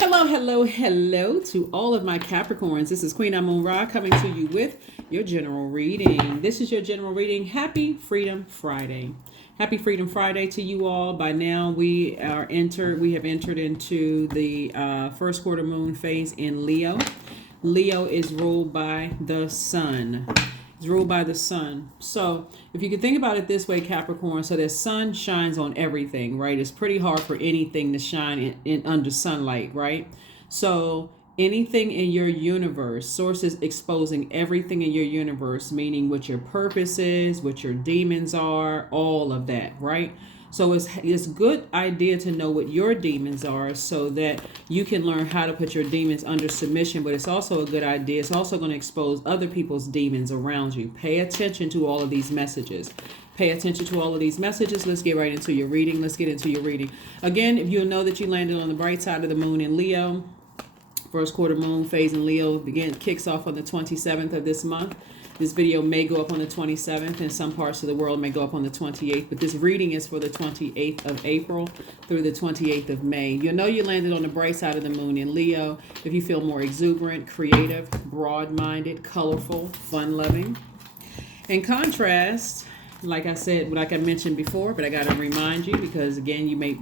Hello, hello, hello to all of my Capricorns. This is Queen Amun Ra coming to you with your general reading. This is your general reading. Happy Freedom Friday. Happy Freedom Friday to you all. By now we have entered into the first quarter moon phase in Leo. Leo is ruled by the sun. It's ruled by the sun. So if you can think about it this way, Capricorn, so the sun shines on everything, right? It's pretty hard for anything to shine in under sunlight, right? So anything in your universe, source is exposing everything in your universe, meaning what your purpose is, what your demons are, all of that, right? So it's good idea to know what your demons are so that you can learn how to put your demons under submission. But it's also a good idea. It's also going to expose other people's demons around you. Pay attention to all of these messages. Pay attention to all of these messages. Let's get right into your reading. Let's get into your reading. Again, if you'll know that you landed on the bright side of the moon in Leo, first quarter moon phase in Leo kicks off on the 27th of this month. This video may go up on the 27th, and some parts of the world may go up on the 28th, but this reading is for the 28th of April through the 28th of May. You'll know you landed on the bright side of the moon in Leo if you feel more exuberant, creative, broad-minded, colorful, fun-loving. In contrast, like I mentioned before, but I got to remind you because, again, you may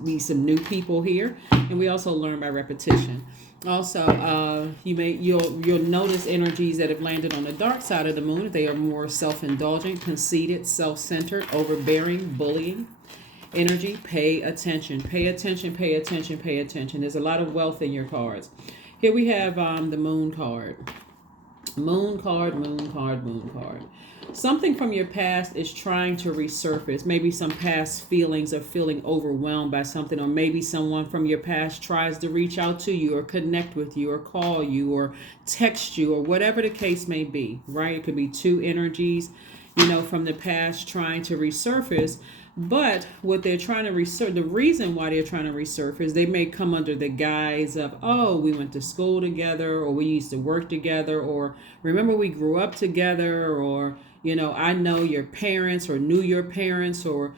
meet some new people here, and we also learn by repetition. Also, you'll notice energies that have landed on the dark side of the moon. If they are more self-indulgent, conceited, self-centered, overbearing, bullying energy. Pay attention. Pay attention. Pay attention. Pay attention. There's a lot of wealth in your cards. Here we have the moon card. Moon card, moon card, moon card. Something from your past is trying to resurface. Maybe some past feelings of feeling overwhelmed by something, or maybe someone from your past tries to reach out to you or connect with you or call you or text you or whatever the case may be, right? It could be two energies, from the past trying to resurface. But what they're trying to resurface, the reason why they're trying to resurface, they may come under the guise of, oh, we went to school together, or we used to work together, or remember we grew up together, or, I know your parents or knew your parents, or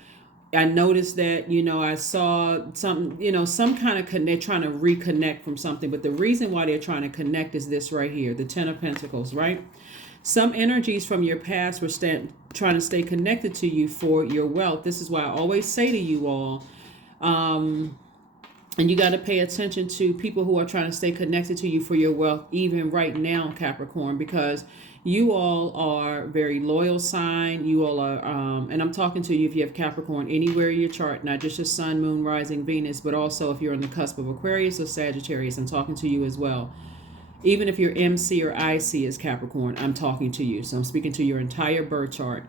I noticed that, I saw something, some kind of, they're trying to reconnect from something. But the reason why they're trying to connect is this right here, the Ten of Pentacles, right? Some energies from your past were trying to stay connected to you for your wealth. This is why I always say to you all, and you got to pay attention to people who are trying to stay connected to you for your wealth, even right now, Capricorn, because you all are very loyal sign. You all are, and I'm talking to you if you have Capricorn anywhere in your chart, not just your sun, moon, rising, Venus, but also if you're on the cusp of Aquarius or Sagittarius, I'm talking to you as well. Even if your MC or IC is Capricorn, I'm talking to you. So I'm speaking to your entire birth chart.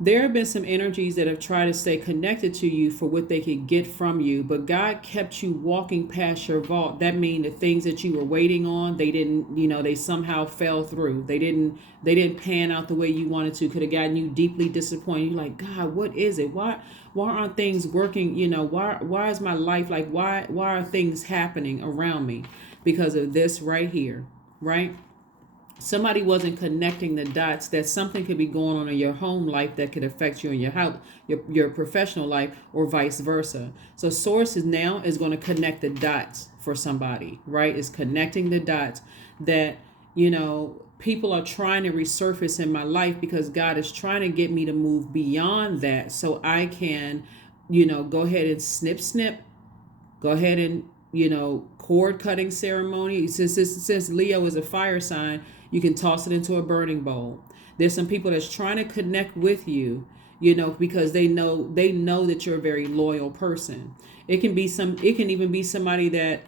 There have been some energies that have tried to stay connected to you for what they could get from you, but God kept you walking past your vault. That means the things that you were waiting on, they didn't, they somehow fell through. They didn't pan out the way you wanted to. Could have gotten you deeply disappointed. You're like, God, what is it? Why aren't things working? Why is my life like, why are things happening around me? Because of this right here, right? Somebody wasn't connecting the dots that something could be going on in your home life that could affect you in your house, your professional life, or vice versa. So source is going to connect the dots for somebody, right? It's connecting the dots that, people are trying to resurface in my life because God is trying to get me to move beyond that so I can, go ahead and snip, go ahead and, cord cutting ceremony. Since Leo is a fire sign, you can toss it into a burning bowl. There's some people that's trying to connect with you, because they know that you're a very loyal person. It can even be somebody that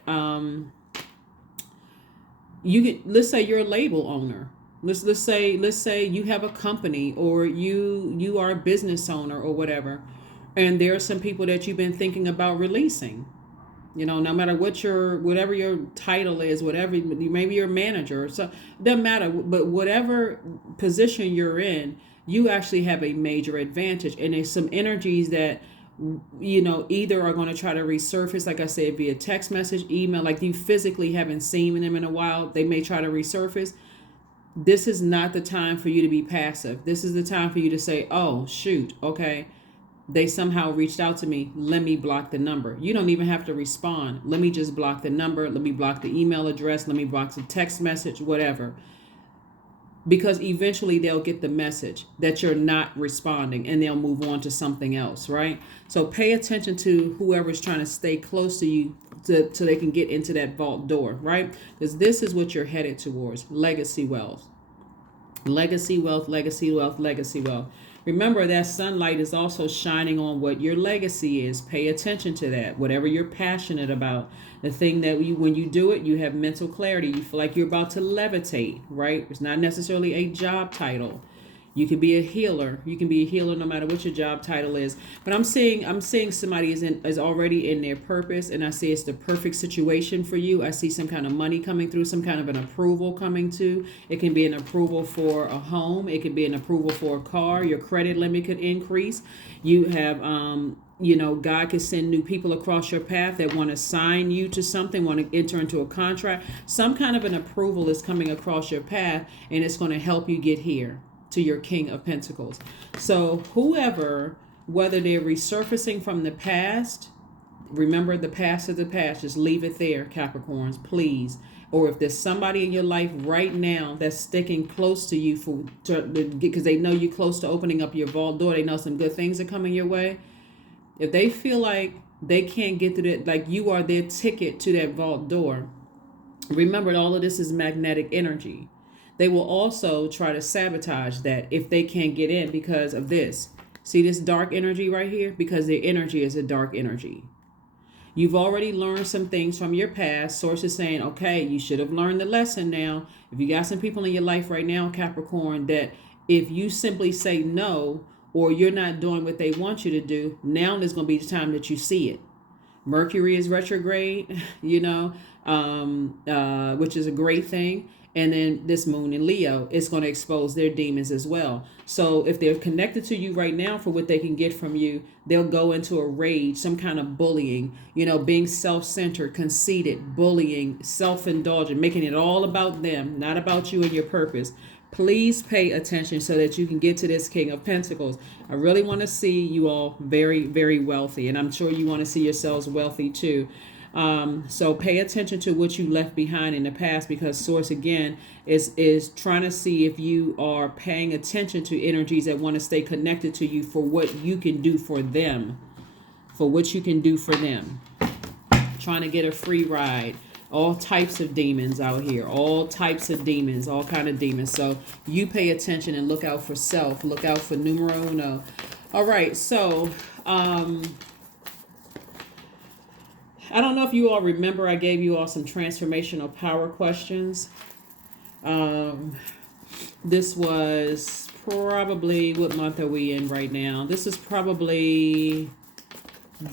let's say you're a label owner. Let's say you have a company, or you are a business owner or whatever, and there are some people that you've been thinking about releasing. No matter whatever your title is, whatever, maybe you're a manager, so it doesn't matter. But whatever position you're in, you actually have a major advantage. And there's some energies that, either are going to try to resurface, like I said, via text message, email, like you physically haven't seen them in a while. They may try to resurface. This is not the time for you to be passive. This is the time for you to say, oh, shoot, okay, they somehow reached out to me. Let me block the number. You don't even have to respond. Let me just block the number. Let me block the email address. Let me block the text message, whatever. Because eventually they'll get the message that you're not responding and they'll move on to something else, right? So pay attention to whoever's trying to stay close to you so they can get into that vault door, right? Because this is what you're headed towards: legacy wealth. Legacy wealth, legacy wealth, legacy wealth. Remember that sunlight is also shining on what your legacy is. Pay attention to that. Whatever you're passionate about, the thing that when you do it, you have mental clarity. You feel like you're about to levitate, right? It's not necessarily a job title. You can be a healer. You can be a healer no matter what your job title is. But I'm seeing somebody is already in their purpose, and I see it's the perfect situation for you. I see some kind of money coming through, some kind of an approval coming to. It can be an approval for a home. It could be an approval for a car. Your credit limit could increase. You have God could send new people across your path that want to sign you to something, want to enter into a contract. Some kind of an approval is coming across your path, and it's going to help you get here to your King of Pentacles. So whoever, whether they're resurfacing from the past, remember the past is the past, just leave it there, Capricorns, please. Or if there's somebody in your life right now that's sticking close to you because they know you're close to opening up your vault door, they know some good things are coming your way. If they feel like they can't get through that, like you are their ticket to that vault door, remember all of this is magnetic energy. They will also try to sabotage that if they can't get in because of this. See this dark energy right here? Because their energy is a dark energy. You've already learned some things from your past. Source is saying, okay, you should have learned the lesson now. If you got some people in your life right now, Capricorn, that if you simply say no, or you're not doing what they want you to do, now is going to be the time that you see it. Mercury is retrograde, which is a great thing. And then this moon in Leo is going to expose their demons as well. So if they're connected to you right now for what they can get from you, they'll go into a rage, some kind of bullying, being self-centered, conceited, bullying, self-indulgent, making it all about them, not about you and your purpose. Please pay attention so that you can get to this King of Pentacles. I really want to see you all very, very wealthy. And I'm sure you want to see yourselves wealthy too. So pay attention to what you left behind in the past, because Source again is trying to see if you are paying attention to energies that want to stay connected to you for what you can do for them, trying to get a free ride. All types of demons out here, all types of demons, all kind of demons. So you pay attention and look out for self, look out for numero uno. All right. So, I don't know if you all remember, I gave you all some transformational power questions. This was probably, what month are we in right now? This is probably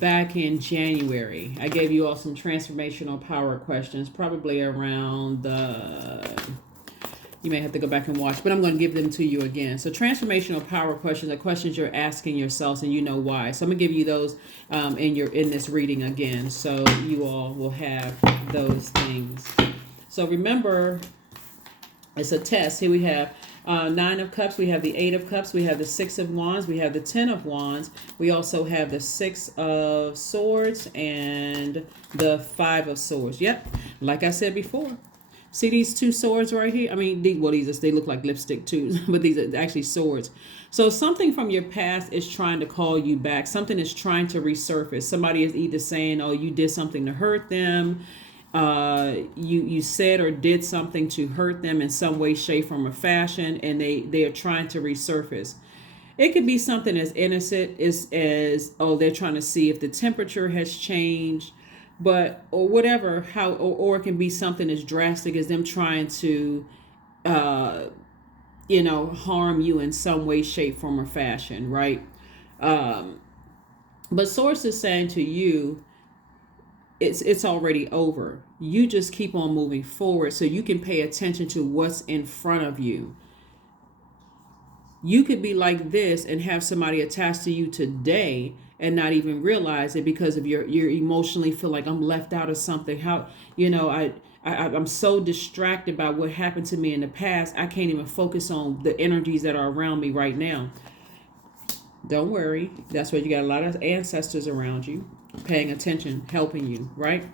back in January. I gave you all some transformational power questions, probably around you may have to go back and watch, but I'm going to give them to you again. So transformational power questions are questions you're asking yourselves and you know why. So I'm going to give you those in this reading again, so you all will have those things. So remember, it's a test. Here we have 9 of Cups, we have the 8 of Cups, we have the 6 of Wands, we have the 10 of Wands, we also have the 6 of Swords and the 5 of Swords. Yep, like I said before. See these 2 swords right here? I mean, they look like lipstick too, but these are actually swords. So something from your past is trying to call you back. Something is trying to resurface. Somebody is either saying, oh, you did something to hurt them. You said or did something to hurt them in some way, shape, form, or fashion, and they are trying to resurface. It could be something as innocent as oh, they're trying to see if the temperature has changed, or whatever, or it can be something as drastic as them trying to harm you in some way, shape, form, or fashion, right? But Source is saying to you, it's already over. You just keep on moving forward so you can pay attention to what's in front of you. You could be like this and have somebody attached to you today and not even realize it because of your emotionally feel like I'm left out of something. I'm so distracted by what happened to me in the past. I can't even focus on the energies that are around me right now. Don't worry. That's why you got a lot of ancestors around you, paying attention, helping you, right?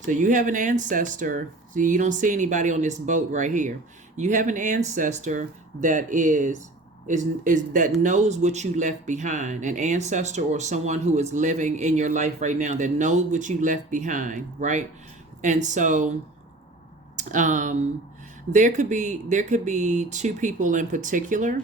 So you have an ancestor. So you don't see anybody on this boat right here. You have an ancestor that is that knows what you left behind. An ancestor or someone who is living in your life right now that knows what you left behind, right? And so there could be two people in particular,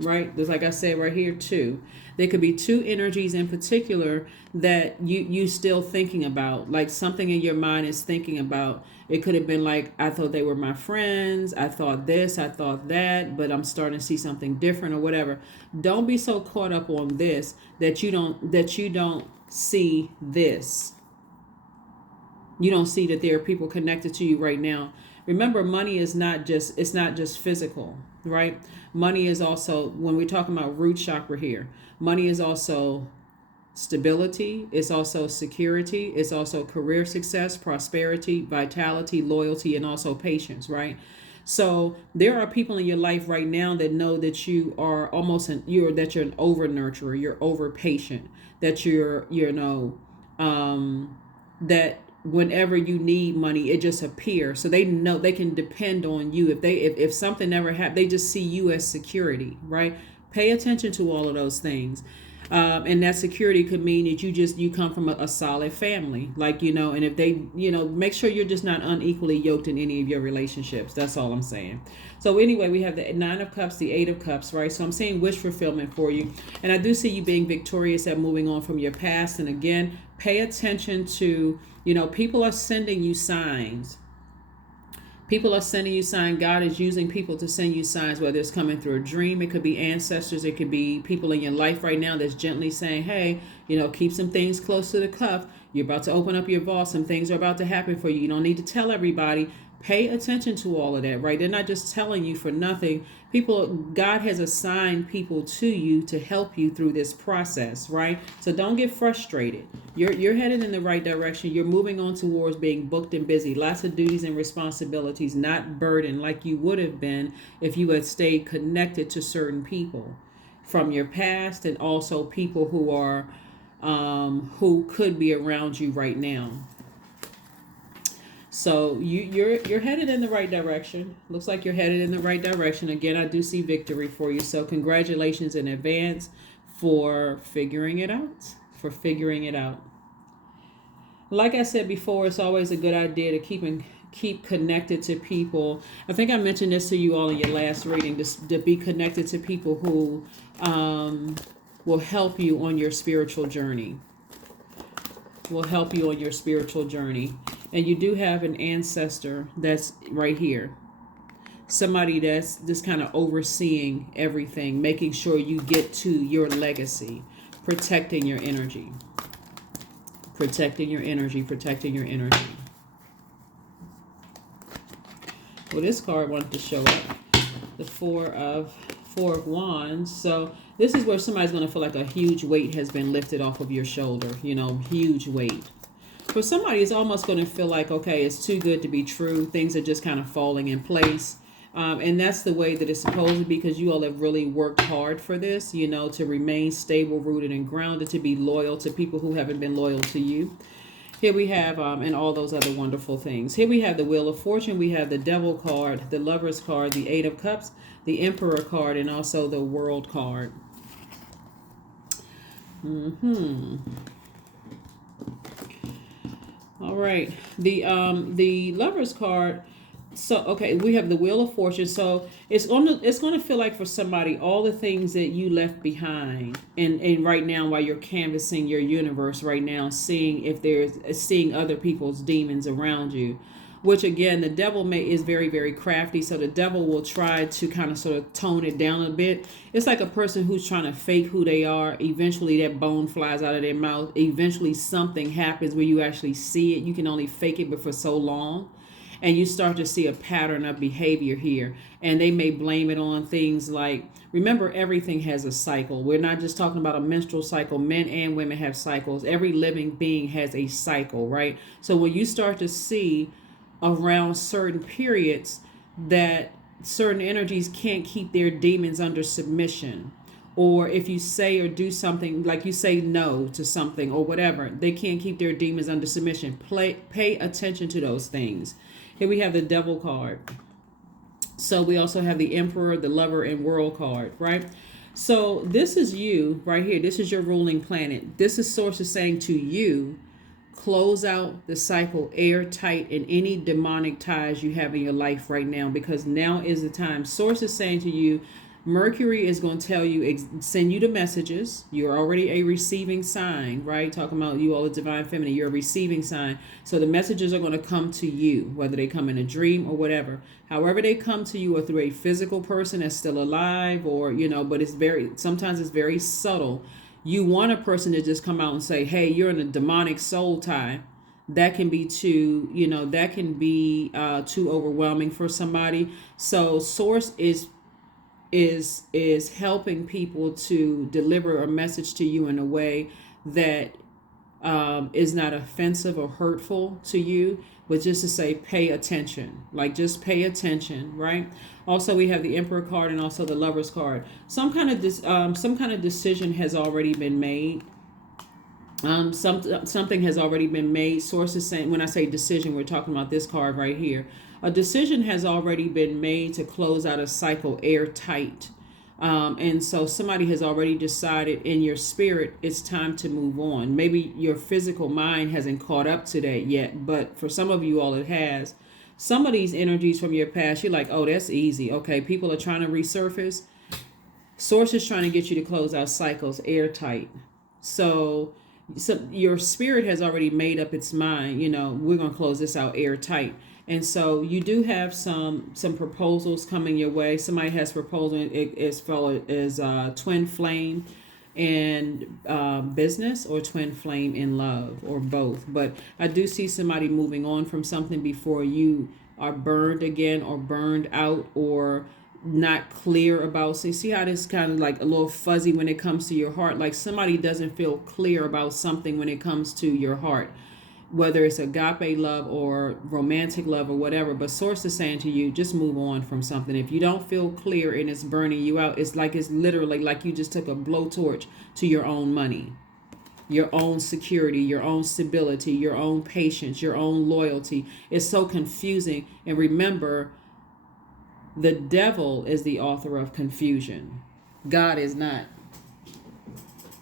right? There's, like I said right here, two. There could be two energies in particular that you still thinking about, like something in your mind is thinking about. It could have been like, I thought they were my friends, I thought this, I thought that, but I'm starting to see something different or whatever. Don't be so caught up on this that you don't see this. You don't see that there are people connected to you right now. Remember, money is not just physical, right? Money is also, when we're talking about root chakra here, money is also stability, it's also security, it's also career success, prosperity, vitality, loyalty, and also patience, right? So there are people in your life right now that know that you are that you're an over nurturer, you're over patient, that that whenever you need money, it just appears. So they know they can depend on you. If something never happened, they just see you as security, right? Pay attention to all of those things. And that security could mean that you come from a solid family, like, and if they, make sure you're just not unequally yoked in any of your relationships. That's all I'm saying. So anyway, we have the Nine of Cups, the Eight of Cups, right? So I'm saying wish fulfillment for you. And I do see you being victorious at moving on from your past. And again, pay attention to, people are sending you signs. People are sending you signs. God is using people to send you signs, whether it's coming through a dream. It could be ancestors. It could be people in your life right now that's gently saying, hey, keep some things close to the cuff. You're about to open up your vault. Some things are about to happen for you. You don't need to tell everybody. Pay attention to all of that, right? They're not just telling you for nothing. God has assigned people to you to help you through this process, right? So don't get frustrated. You're headed in the right direction. You're moving on towards being booked and busy. Lots of duties and responsibilities, not burdened like you would have been if you had stayed connected to certain people from your past, and also people who could be around you right now. So you're headed in the right direction. Looks like you're headed in the right direction. Again, I do see victory for you. So congratulations in advance for figuring it out. Like I said before, it's always a good idea to keep connected to people. I think I mentioned this to you all in your last reading, to be connected to people who will help you on your spiritual journey. And you do have an ancestor that's right here. Somebody that's just kind of overseeing everything, making sure you get to your legacy, protecting your energy. Well, this card wanted to show up. The Four of Wands. So this is where somebody's going to feel like a huge weight has been lifted off of your shoulder. Huge weight. For somebody, it's almost going to feel like, okay, it's too good to be true. Things are just kind of falling in place. And that's the way that it's supposed to be, because you all have really worked hard for this, to remain stable, rooted, and grounded, to be loyal to people who haven't been loyal to you. Here we have, and all those other wonderful things. Here we have the Wheel of Fortune. We have the Devil card, the Lover's card, the Eight of Cups, the Emperor card, and also the World card. All right, the Lover's card. So okay, we have the Wheel of Fortune. So it's going to feel like for somebody, all the things that you left behind, and right now while you're canvassing your universe right now, seeing other people's demons around you. Which again, the devil is very, very crafty. So the devil will try to kind of sort of tone it down a bit. It's like a person who's trying to fake who they are. Eventually that bone flies out of their mouth. Eventually something happens where you actually see it. You can only fake it but for so long. And you start to see a pattern of behavior here. And they may blame it on things like, remember, everything has a cycle. We're not just talking about a menstrual cycle. Men and women have cycles. Every living being has a cycle, right? So when you start to see around certain periods that certain energies can't keep their demons under submission, or if you say or do something, like you say no to something or whatever, they can't keep their demons under submission. Pay attention to those things. Here we have the Devil card. So we also have the Emperor, the Lover, and World card, right? So this is you right here. This is your ruling planet. This is Source is saying to you, close out the cycle airtight in any demonic ties you have in your life right now, because now is the time. Source is saying to you, Mercury is going to tell you, send you the messages. You're already a receiving sign, right? Talking about you all, the divine feminine, you're a receiving sign. So the messages are going to come to you, whether they come in a dream or whatever. However they come to you, or through a physical person that's still alive, or, but sometimes it's very subtle. You want a person to just come out and say, hey, you're in a demonic soul tie. That can be too overwhelming for somebody. So Source is helping people to deliver a message to you in a way that is not offensive or hurtful to you, but just to say, pay attention. Like, just pay attention, right? Also, we have the Emperor card and also the Lover's card. Some kind of decision has already been made. Something has already been made. Source is saying, when I say decision, we're talking about this card right here. A decision has already been made to close out a cycle airtight. And so somebody has already decided in your spirit it's time to move on. Maybe your physical mind hasn't caught up to that yet, but for some of you all it has. Some of these energies from your past, you're like, oh, that's easy. Okay, people are trying to resurface. Source is trying to get you to close out cycles airtight. So your spirit has already made up its mind, we're going to close this out airtight. And so you do have some proposals coming your way. Somebody has proposal as far as twin flame and business, or twin flame in love, or both. But I do see somebody moving on from something before you are burned again, or burned out, or not clear about. So you see how this kind of like a little fuzzy when it comes to your heart. Like somebody doesn't feel clear about something when it comes to your heart, whether it's agape love or romantic love or whatever. But Source is saying to you, just move on from something. If you don't feel clear and it's burning you out, it's literally like you just took a blowtorch to your own money, your own security, your own stability, your own patience, your own loyalty. It's so confusing. And remember, the devil is the author of confusion. God is not.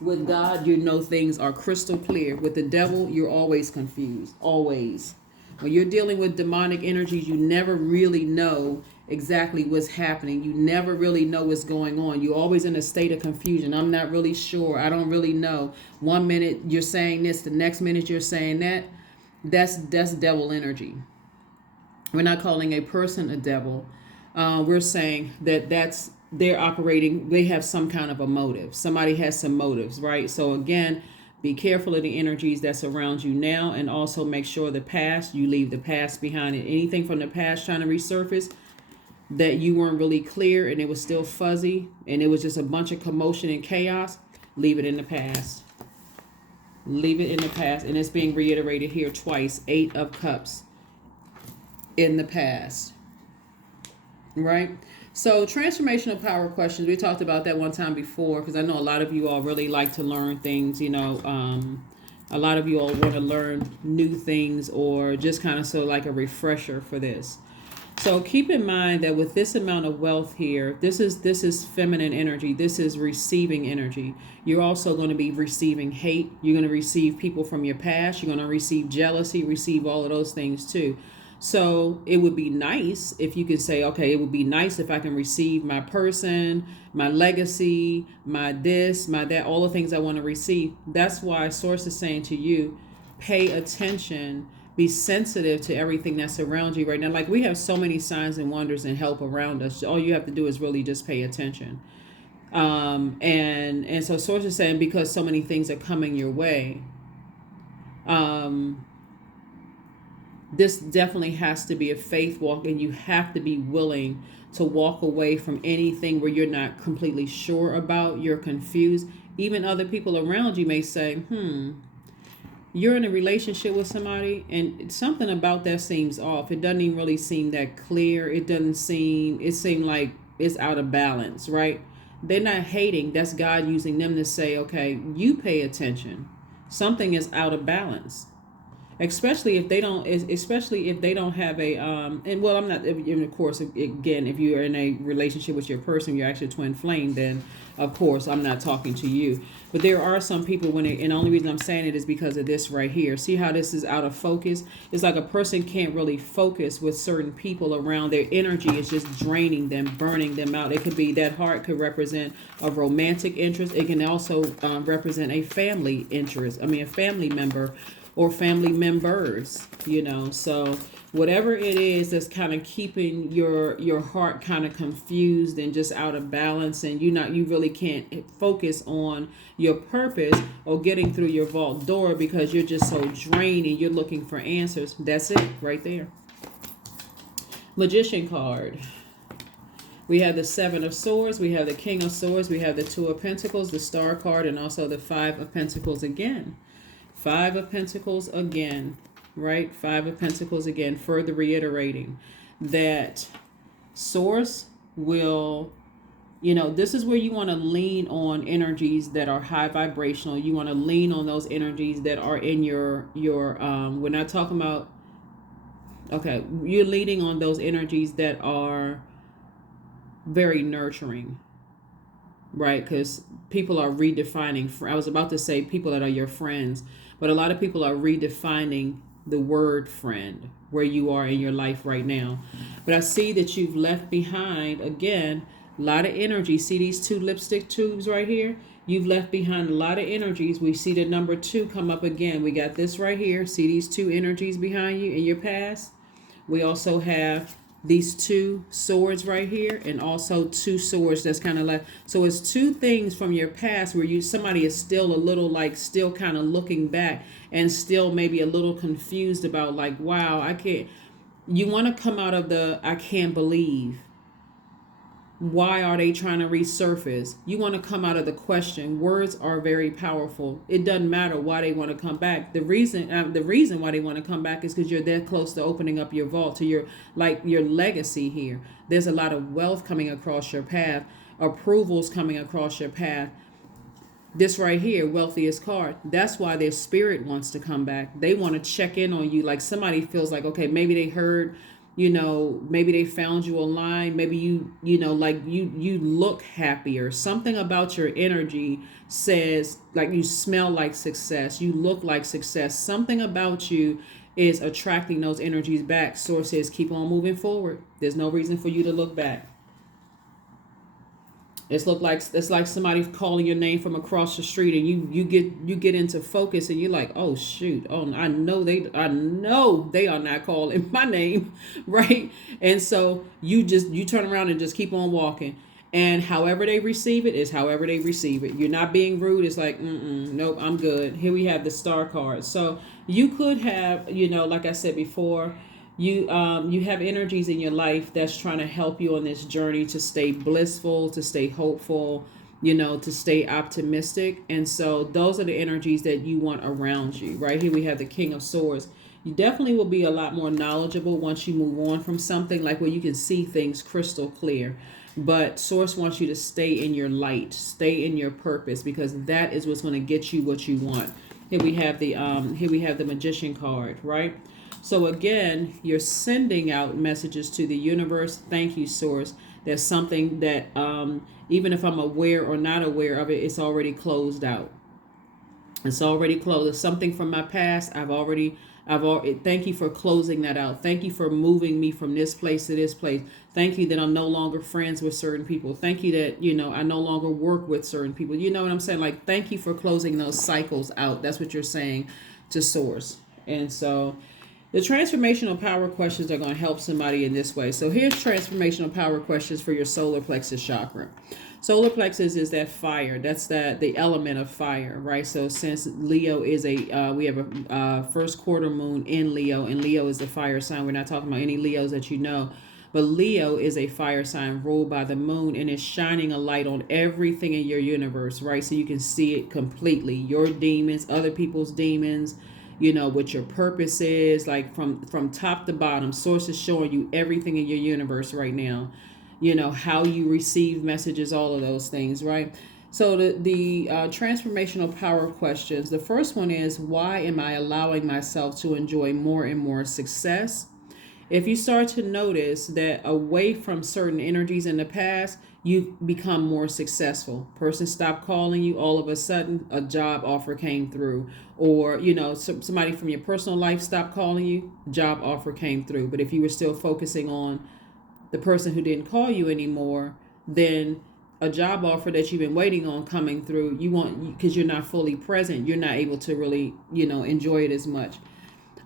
With God, things are crystal clear. With the devil, you're always confused. Always. When you're dealing with demonic energies, you never really know exactly what's happening. You never really know what's going on. You're always in a state of confusion. I'm not really sure. I don't really know. One minute you're saying this, the next minute you're saying that. That's devil energy. We're not calling a person a devil. We're saying they're operating, they have some kind of a motive. Somebody has some motives, right? So again, be careful of the energies that's around you now, and also make sure you leave the past behind. It. Anything from the past trying to resurface that you weren't really clear and it was still fuzzy and it was just a bunch of commotion and chaos, leave it in the past. Leave it in the past. And it's being reiterated here twice. 8 of Cups in the past. Right? So transformational power questions, we talked about that one time before, because I know a lot of you all really like to learn things, a lot of you all want to learn new things, or just kind of like a refresher for this. So keep in mind that with this amount of wealth here, this is feminine energy. This is receiving energy. You're also going to be receiving hate. You're going to receive people from your past. You're going to receive jealousy, receive all of those things too. So it would be nice if you could say, okay, it would be nice if I can receive my person, my legacy, my this, my that, all the things I want to receive. That's why Source is saying to you, pay attention, be sensitive to everything that's around you right now. Like, we have so many signs and wonders and help around us. All you have to do is really just pay attention. And so Source is saying, because so many things are coming your way, this definitely has to be a faith walk, and you have to be willing to walk away from anything where you're not completely sure about, you're confused. Even other people around you may say, you're in a relationship with somebody and something about that seems off. It doesn't even really seem that clear. It seemed like it's out of balance, right? They're not hating. That's God using them to say, okay, you pay attention. Something is out of balance. Especially if they don't have a and well, I'm not, and of course, again, if you're in a relationship with your person, you're actually twin flame, then of course I'm not talking to you. But there are some people and the only reason I'm saying it is because of this right here. See how this is out of focus? It's like a person can't really focus with certain people around. Their energy is just draining them, burning them out. It could be that heart could represent a romantic interest. It can also represent a family interest. I mean, a family member or family members, so whatever it is that's kind of keeping your heart kind of confused and just out of balance, and you really can't focus on your purpose or getting through your vault door because you're just so drained and you're looking for answers. That's it right there. Magician card. We have the Seven of Swords, we have the King of Swords, we have the Two of Pentacles, the Star card, and also the Five of Pentacles again. Five of Pentacles again, right? Five of Pentacles again, further reiterating that Source will, this is where you want to lean on energies that are high vibrational. You want to lean on those energies that are in your we're not talking about, okay, you're leaning on those energies that are very nurturing, right? Because people are redefining, I was about to say people that are your friends, but a lot of people are redefining the word friend where you are in your life right now. But I see that you've left behind, again, a lot of energy. See these two lipstick tubes right here? You've left behind a lot of energies. We see the number 2 come up again. We got this right here. See these two energies behind you in your past? We also have these 2 swords right here, and also 2 swords that's kind of like, so it's 2 things from your past where somebody is still a little like still kind of looking back and still maybe a little confused about like, wow, I can't, you want to come out of the I can't believe. Why are they trying to resurface? You want to come out of the question. Words are very powerful. It doesn't matter why they want to come back. The reason why they want to come back is because you're that close to opening up your vault to your legacy here. There's a lot of wealth coming across your path, approvals coming across your path. This right here, wealthiest card. That's why their spirit wants to come back. They want to check in on you. Like somebody feels like, okay, maybe they heard, maybe they found you online. Maybe you look happier. Something about your energy says like you smell like success. You look like success. Something about you is attracting those energies back. Source says keep on moving forward. There's no reason for you to look back. It's like somebody calling your name from across the street, and you get into focus, and you're like, oh shoot, oh I know they are not calling my name, right? And so you turn around and just keep on walking, and however they receive it is however they receive it. You're not being rude. It's like, nope, I'm good. Here we have the Star card. So you could have, like I said before, you have energies in your life that's trying to help you on this journey to stay blissful, to stay hopeful, to stay optimistic. And so those are the energies that you want around you. Right here we have the King of Swords. You definitely will be a lot more knowledgeable once you move on from something, like where you can see things crystal clear. But Source wants you to stay in your light, stay in your purpose, because that is what's going to get you what you want. Here we have the Magician card, right? So again, you're sending out messages to the universe. Thank you, Source. There's something that even if I'm aware or not aware of it, it's already closed out. It's already closed. It's something from my past. Thank you for closing that out. Thank you for moving me from this place to this place. Thank you that I'm no longer friends with certain people. Thank you that, I no longer work with certain people. You know what I'm saying? Like, thank you for closing those cycles out. That's what you're saying to Source. And so the transformational power questions are going to help somebody in this way. So here's transformational power questions for your solar plexus chakra. Solar plexus is that fire. That's the element of fire, right? So since Leo is we have a first quarter moon in Leo, and Leo is the fire sign. We're not talking about any Leos that you know, but Leo is a fire sign ruled by the moon, and it's shining a light on everything in your universe, right? So you can see it completely. Your demons, other people's demons, what your purpose is, like from top to bottom. Source is showing you everything in your universe right now. how you receive messages, all of those things, right? So the transformational power questions. The first one is, why am I allowing myself to enjoy more and more success? If you start to notice that away from certain energies in the past, you become more successful. Person stopped calling you, all of a sudden a job offer came through. Or, somebody from your personal life stopped calling you, job offer came through. But if you were still focusing on the person who didn't call you anymore, then a job offer that you've been waiting on coming through, because you're not fully present, you're not able to really, enjoy it as much.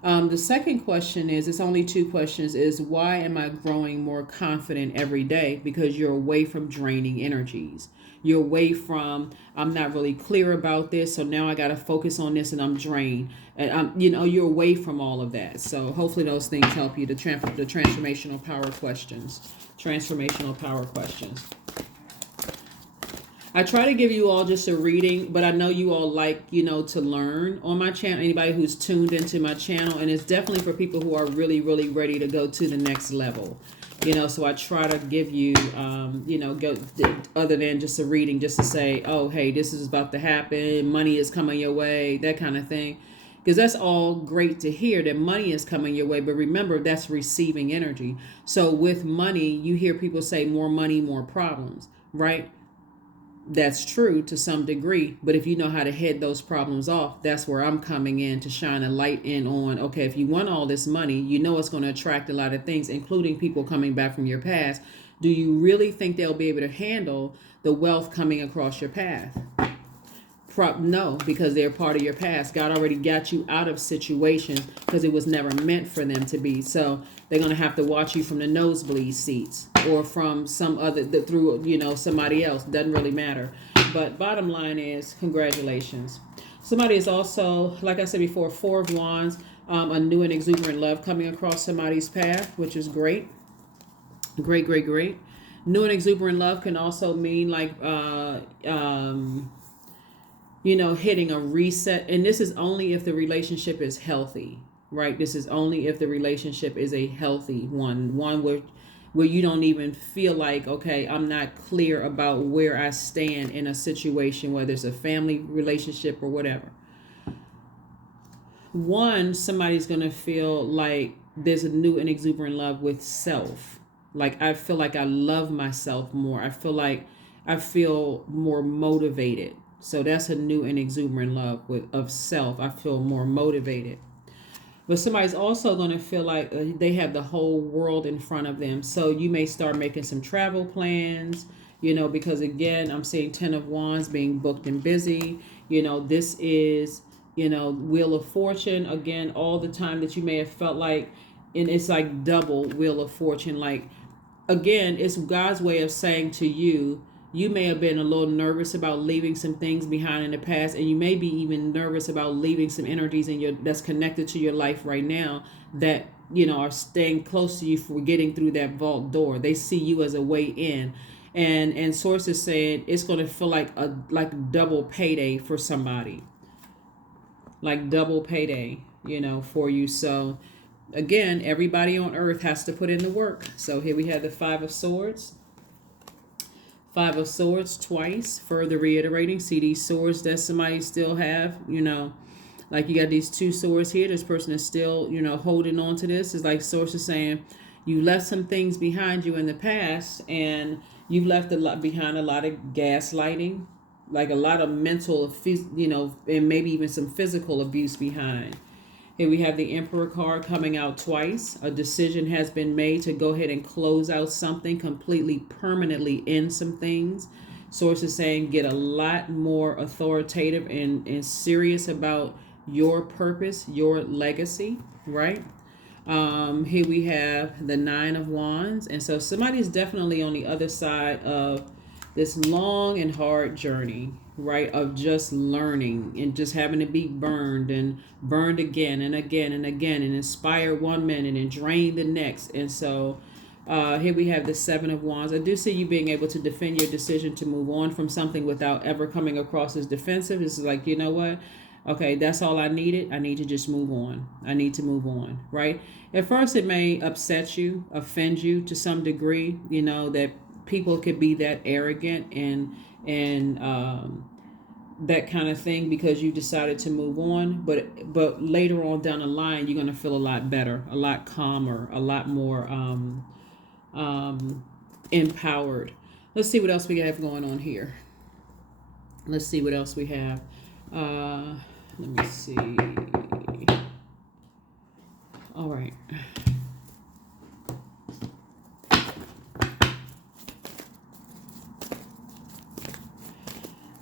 The second question is, it's only two questions, is why am I growing more confident every day? Because you're away from draining energies. You're away from, I'm not really clear about this, so now I got to focus on this and I'm drained. And you're away from all of that. So hopefully those things help you. The transformational power questions. Transformational power questions. I try to give you all just a reading, but I know you all like, to learn on my channel. Anybody who's tuned into my channel, and it's definitely for people who are really, really ready to go to the next level. So I try to give you, go other than just a reading, just to say, oh, hey, this is about to happen. Money is coming your way, that kind of thing. Because that's all great to hear, that money is coming your way. But remember, that's receiving energy. So with money, you hear people say more money, more problems, right? That's true to some degree, but if you know how to head those problems off, that's where I'm coming in to shine a light in on, okay, if you want all this money, it's going to attract a lot of things, including people coming back from your past. Do you really think they'll be able to handle the wealth coming across your path? No, because they're part of your past. God already got you out of situations because it was never meant for them to be. So they're going to have to watch you from the nosebleed seats or from some other, through, somebody else. Doesn't really matter. But bottom line is, congratulations. Somebody is also, like I said before, 4 of Wands, a new and exuberant love coming across somebody's path, which is great. Great, great, great. New and exuberant love can also mean like, hitting a reset. And this is only if the relationship is healthy, right? This is only if the relationship is a healthy one where you don't even feel like, okay, I'm not clear about where I stand in a situation, whether it's a family relationship or whatever. Somebody's going to feel like there's a new and exuberant love with self. Like, I feel like I love myself more. I feel more motivated. So that's a new and exuberant love of self. I feel more motivated. But somebody's also going to feel like they have the whole world in front of them. So you may start making some travel plans, because again, I'm seeing 10 of Wands being booked and busy. This is, Wheel of Fortune. Again, all the time that you may have felt like, and it's like double Wheel of Fortune. Like, again, it's God's way of saying to you, you may have been a little nervous about leaving some things behind in the past, and you may be even nervous about leaving some energies that's connected to your life right now that, are staying close to you for getting through that vault door. They see you as a way in. And sources said it's going to feel like double payday for somebody. Like double payday, for you. So again, everybody on earth has to put in the work. So here we have the 5 of Swords. 5 of Swords twice, further reiterating. See these swords that somebody still have, like you got these 2 swords here. This person is still, holding on to this. It's like sources saying you left some things behind you in the past, and you've left behind a lot of gaslighting, like a lot of mental, and maybe even some physical abuse behind. Here we have the Emperor card coming out twice. A decision has been made to go ahead and close out something, completely permanently end some things. Sources saying get a lot more authoritative and serious about your purpose, your legacy, right? Here we have the 9 of Wands. And so somebody's definitely on the other side of this long and hard journey, right, of just learning and just having to be burned and burned again and again and again, and inspire one minute and drain the next. And so here we have the 7 of Wands. I do see you being able to defend your decision to move on from something without ever coming across as defensive. This is like, you know what, Okay, that's all I needed. I need to just move on. I need to move on, right? At first, it may upset you, offend you to some degree, that people could be that arrogant and that kind of thing because you decided to move on. But later on down the line, you're going to feel a lot better, a lot calmer, a lot more empowered. Let's see what else we have going on here. Let's see what else we have. Let me see. All right.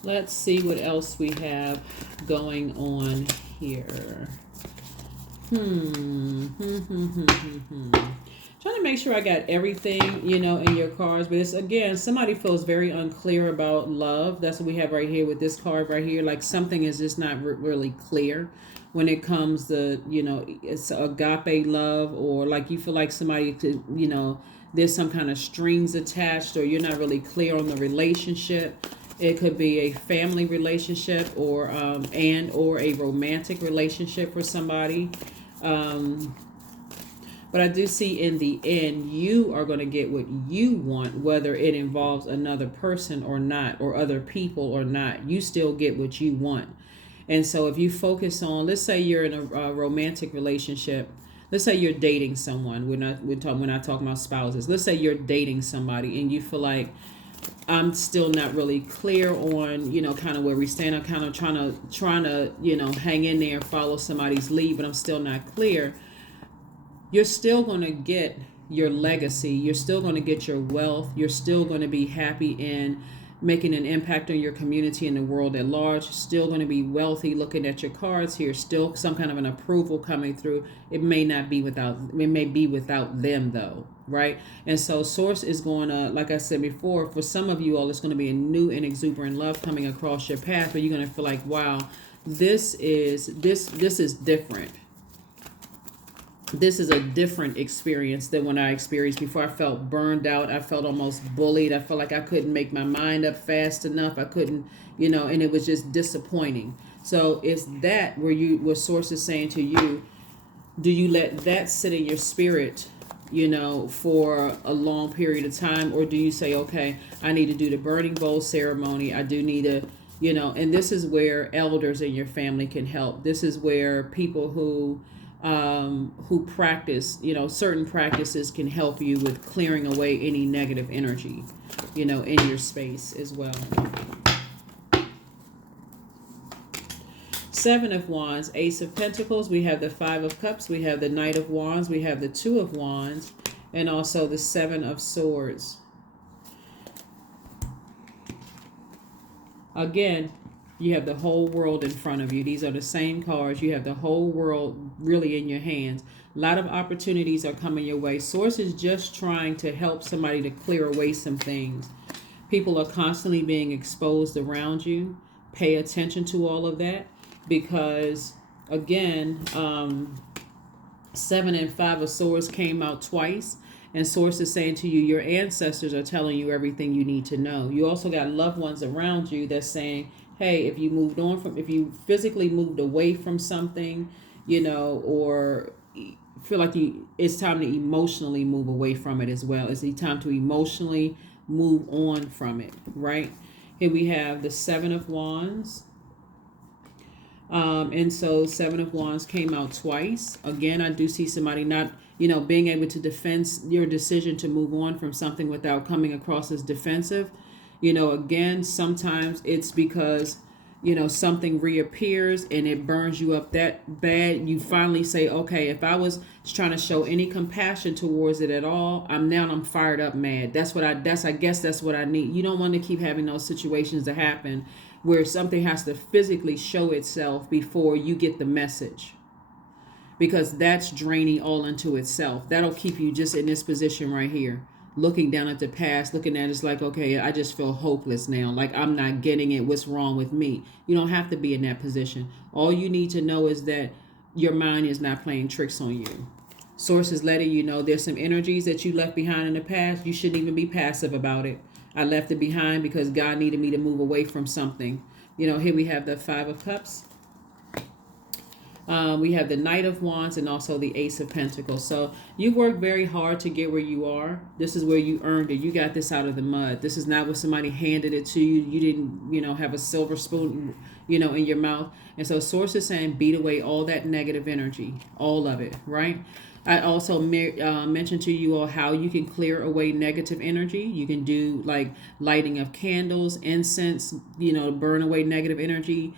Let's see what else we have going on here. Trying to make sure I got everything, in your cards. But it's, again, somebody feels very unclear about love. That's what we have right here with this card right here. Like something is just not really clear when it comes to, it's agape love, or like you feel like somebody could, there's some kind of strings attached, or you're not really clear on the relationship. It could be a family relationship or a romantic relationship for somebody. But I do see in the end, you are going to get what you want, whether it involves another person or not, or other people or not. You still get what you want. And so if you focus on, let's say you're in a romantic relationship. Let's say you're dating someone. We're not talking about spouses. Let's say you're dating somebody and you feel like, I'm still not really clear on, kind of where we stand. I'm kind of trying to, hang in there and follow somebody's lead, but I'm still not clear. You're still going to get your legacy. You're still going to get your wealth. You're still going to be happy in making an impact on your community and the world at large. Still going to be wealthy. Looking at your cards here, still some kind of an approval coming through. It may be without them though, right? And so source is going to, like I said before, for some of you all, it's going to be a new and exuberant love coming across your path, where you're going to feel like, wow, this is different. This is a different experience than when I experienced before. I felt burned out. I felt almost bullied. I felt like I couldn't make my mind up fast enough. I couldn't, and it was just disappointing. So it's that where source is saying to you, do you let that sit in your spirit, for a long period of time? Or do you say, okay, I need to do the burning bowl ceremony. I do need to, and this is where elders in your family can help. This is where people who practice, certain practices can help you with clearing away any negative energy, in your space as well. Seven of Wands, Ace of Pentacles. We have the Five of Cups. We have the Knight of Wands. We have the Two of Wands, and also the Seven of Swords. Again, you have the whole world in front of you. These are the same cards. You have the whole world really in your hands. A lot of opportunities are coming your way. Source is just trying to help somebody to clear away some things. People are constantly being exposed around you. Pay attention to all of that, because, again, 7 and 5 of Swords came out twice. And Source is saying to you, your ancestors are telling you everything you need to know. You also got loved ones around you that's saying, hey, if you physically moved away from something, or feel like it's time to emotionally move away from it as well. It's the time to emotionally move on from it, right? Here we have the Seven of Wands. And so Seven of Wands came out twice. Again, I do see somebody not, being able to defend your decision to move on from something without coming across as defensive. Again, sometimes it's because, something reappears and it burns you up that bad. You finally say, okay, if I was trying to show any compassion towards it at all, I'm fired up mad. I guess that's what I need. You don't want to keep having those situations to happen where something has to physically show itself before you get the message, because that's draining all into itself. That'll keep you just in this position right here, looking down at the past, looking at it's like, okay, I just feel hopeless now. Like I'm not getting it. What's wrong with me? You don't have to be in that position. All you need to know is that your mind is not playing tricks on you. Source is letting you know there's some energies that you left behind in the past. You shouldn't even be passive about it. I left it behind because God needed me to move away from something. Here we have the Five of Cups. We have the Knight of Wands and also the Ace of Pentacles. So you worked very hard to get where you are. This is where you earned it. You got this out of the mud. This is not where somebody handed it to you. You didn't, have a silver spoon, in your mouth. And so Source is saying beat away all that negative energy, all of it, right? I also mentioned to you all how you can clear away negative energy. You can do like lighting of candles, incense, to burn away negative energy.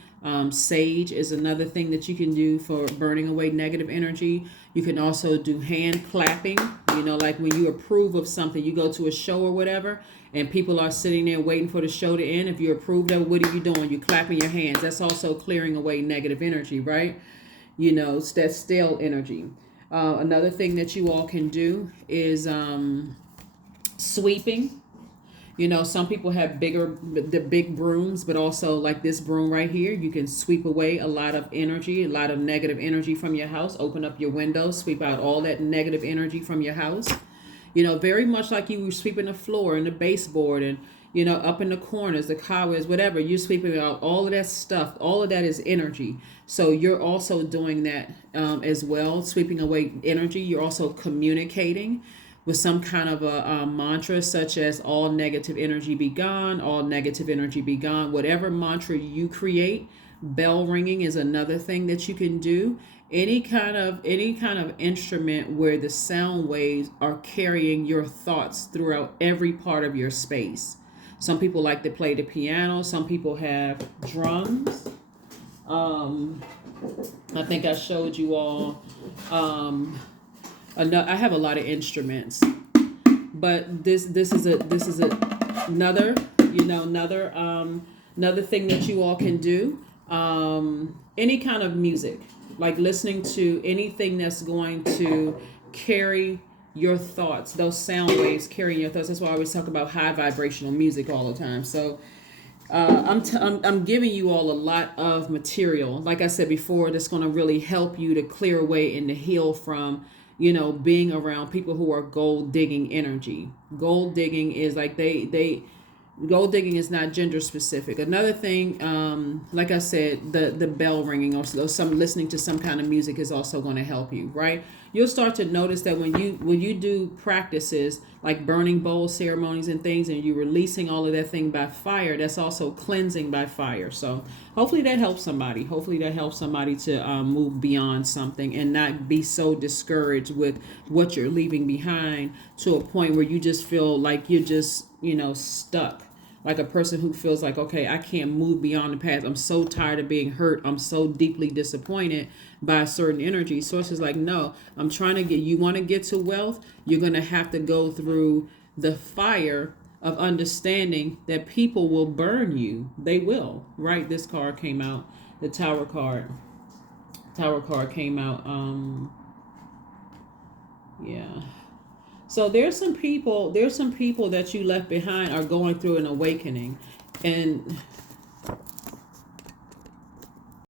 Sage is another thing that you can do for burning away negative energy. You can also do hand clapping, like when you approve of something, you go to a show or whatever, and people are sitting there waiting for the show to end. If you approve of it, what are you doing? You're clapping your hands. That's also clearing away negative energy, right? It's that stale energy. Another thing that you all can do is sweeping. Some people have the big brooms, but also like this broom right here, you can sweep away a lot of energy, a lot of negative energy from your house. Open up your windows, sweep out all that negative energy from your house. Very much like you were sweeping the floor and the baseboard and, up in the corners, the cobwebs, whatever. You're sweeping out all of that stuff. All of that is energy. So you're also doing that as well, sweeping away energy. You're also communicating with some kind of a mantra, such as all negative energy be gone, all negative energy be gone. Whatever mantra you create, bell ringing is another thing that you can do. Any kind of instrument where the sound waves are carrying your thoughts throughout every part of your space. Some people like to play the piano. Some people have drums. I think I showed you all. I have a lot of instruments, but this is another thing that you all can do. Any kind of music, like listening to anything that's going to carry your thoughts, those sound waves carrying your thoughts. That's why I always talk about high vibrational music all the time. So I'm giving you all a lot of material, like I said before, that's going to really help you to clear away and to heal from, being around people who are gold digging energy. Gold digging is like gold digging is not gender specific. Another thing, like I said, the bell ringing or some listening to some kind of music is also going to help you, right? You'll start to notice that when you do practices like burning bowl ceremonies and things, and you're releasing all of that thing by fire, that's also cleansing by fire. So hopefully that helps somebody. Hopefully that helps somebody to move beyond something and not be so discouraged with what you're leaving behind to a point where you just feel like you're just, stuck. Like a person who feels like, okay, I can't move beyond the past. I'm so tired of being hurt. I'm so deeply disappointed by a certain energy. Source is like, no, you want to get to wealth. You're going to have to go through the fire of understanding that people will burn you. They will, right? This card came out, the Tower card. Tower card came out. Yeah. So there's some people that you left behind are going through an awakening. And